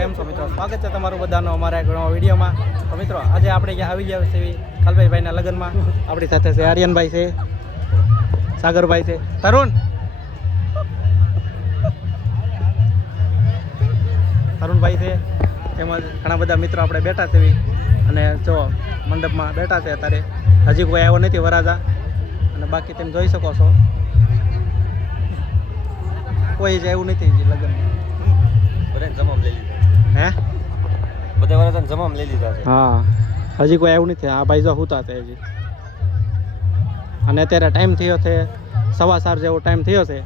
કેમ છો મિત્રો? સ્વાગત છે તમારું બધાનો અમારા એક નવા વિડીયોમાં. તો મિત્રો આજે આપણે અહીંયા આવી ગયા છે ખાલભાઈના લગ્નમાં. આપણી સાથે છે આર્યનભાઈ છે, સાગરભાઈ છે, તરુણભાઈ છે, તેમજ ઘણા બધા મિત્રો આપણે બેઠા છે અને જો મંડપમાં બેઠા છે. અત્યારે હજી કોઈ આવ્યો નથી વરાજા, અને બાકી તમે જોઈ શકો છો કોઈ જ આવ્યું નથી હજી લગ્નમાં. બધાને જમામ લઈ લીધા. હે બધા વરાજાને જમામ લઈ લીધા છે. હા, હજી કોઈ આવ્યું નથી. આ ભાઈ જો હુતા છે હજી, અને અત્યારે ટાઈમ થયો છે 4:15 જેવો ટાઈમ થયો છે.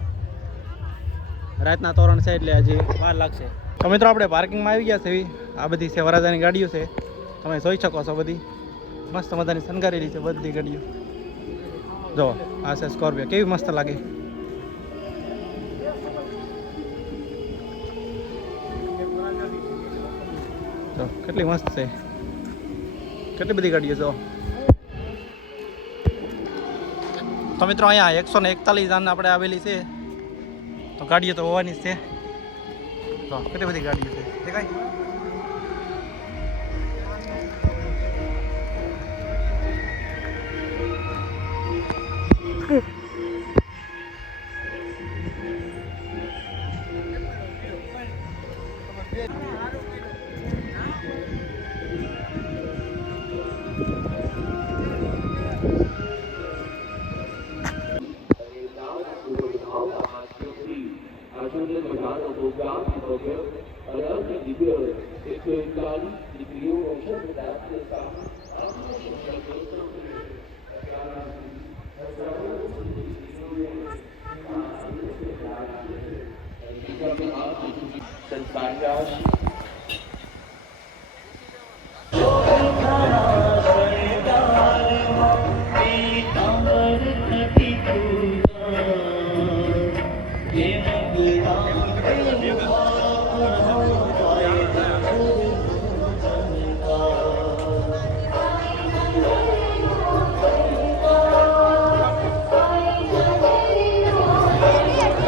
રાતના તોરણ છે એટલે હજી વાર લાગશે. તો મિત્રો આપણે પાર્કિંગમાં આવી ગયા છે. આ બધી છે વરાજાની ગાડીઓ છે, તમે જોઈ શકો છો. બધી મસ્ત મજાની શણગારેલી છે બધી ગાડીઓ. જો આ છે સ્કોર્પિયો, કેવી મસ્ત લાગે. જો કેટલી મસ્ત છે, કેટલી બધી ગાડીઓ. જો તો મિત્રો અહીંયા 141 જાન આપણે આવેલી છે, તો ગાડીઓ તો હોવાની જ છે. તો કેટલી બધી ગાડીઓ છે દેખાય.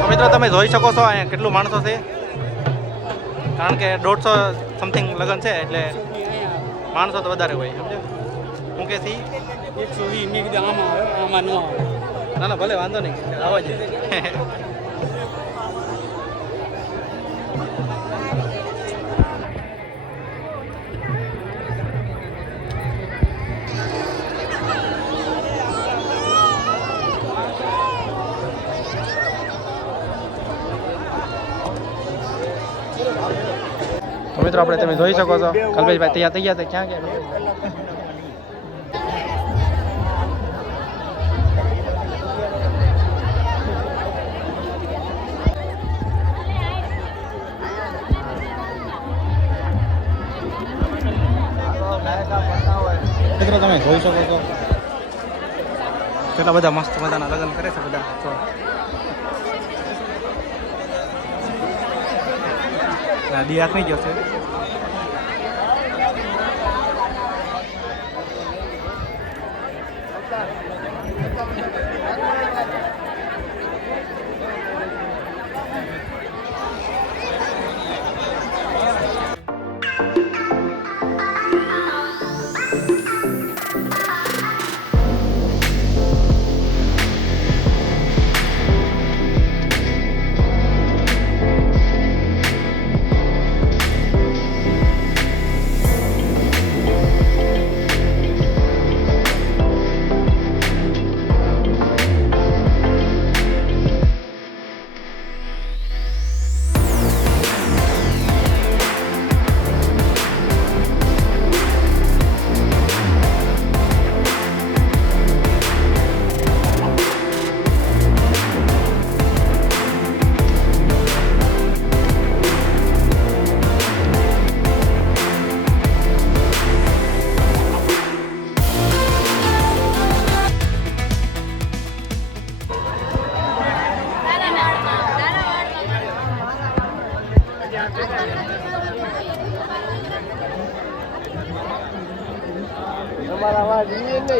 મિત્રો તમે જોઈ શકો છો અહીંયા કેટલું માણસો છે, કારણ કે 150 સમથિંગ લગ્ન છે એટલે માણસો તો વધારે હોય. સમજો હું કે 120 આમાં ન આવે. ના ના ભલે વાંધો નહીં, આવવા જ. તો મિત્રો આપણે તમે જોઈ શકો છો કલ્પેશભાઈ તૈયાર થઈ ગયા છે. ક્યાં ગયા? મિત્રો તમે જોઈ શકો છો કેટલા બધા મસ્ત મજાના લગ્ન કરે છે બધા. દી હાથ નહીં ગયો છે.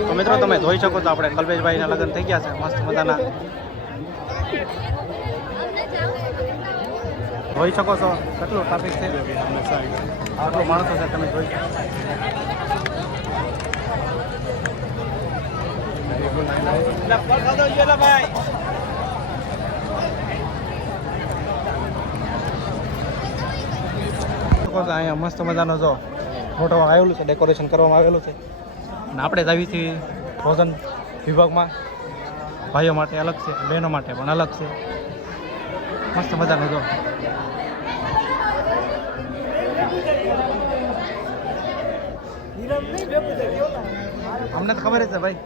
તો મિત્રો તમે જોઈ શકો છો આપણે કલ્પેશભાઈના લગ્ન થઈ ગયા છે મસ્ત મજાના. જોઈ શકો છો કેટલું ટ્રાફિક છે, આટલો માણસો છે તમે જોઈ શકો. અહીંયા મસ્ત મજાનો જો મોટો આવેલું છે, ડેકોરેશન કરવામાં આવેલું છે. અને આપણે જ આવી છીએ ભોજન વિભાગમાં. ભાઈઓ માટે અલગ છે, બહેનો માટે પણ અલગ છે. મસ્ત મજાનું જો અમને તો ખબર જ છે ભાઈ.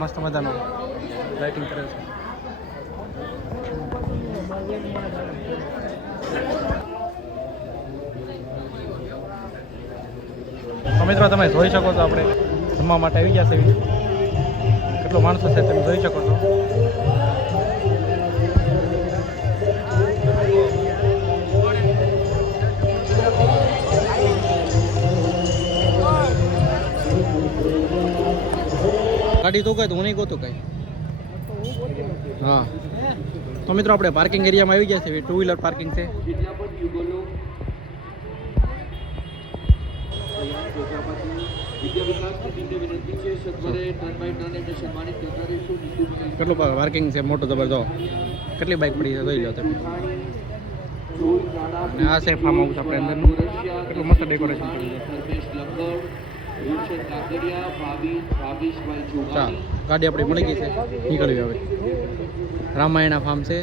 મસ્ત મજાનું લાઇટિંગ કરે છે. તો મિત્રો તમે જોઈ શકો છો આપણે જમવા માટે આવી ગયા છે. કેટલો માણસો છે તમે જોઈ શકો છો. ગાડી તો કઈ હું નહીં ગોતું કઈ. હા તો મિત્રો આપણે પાર્કિંગ એરિયામાં આવી ગયા છે. 2 વ્હીલર પાર્કિંગ છે. કેટલું પાર્કિંગ છે મોટું જબરદસ્ત. કેટલી બાઇક પડી છે જોઈ લો તમે. અને આ છે ફાર્મ હાઉસ આપણે અંદરનું. કેટલું મસ્ત ડેકોરેશન કર્યું છે. ચાલ ગાડી આપણી મળી ગઈ છે, નીકળવી હવે. રામાયણા ફાર્મ છે.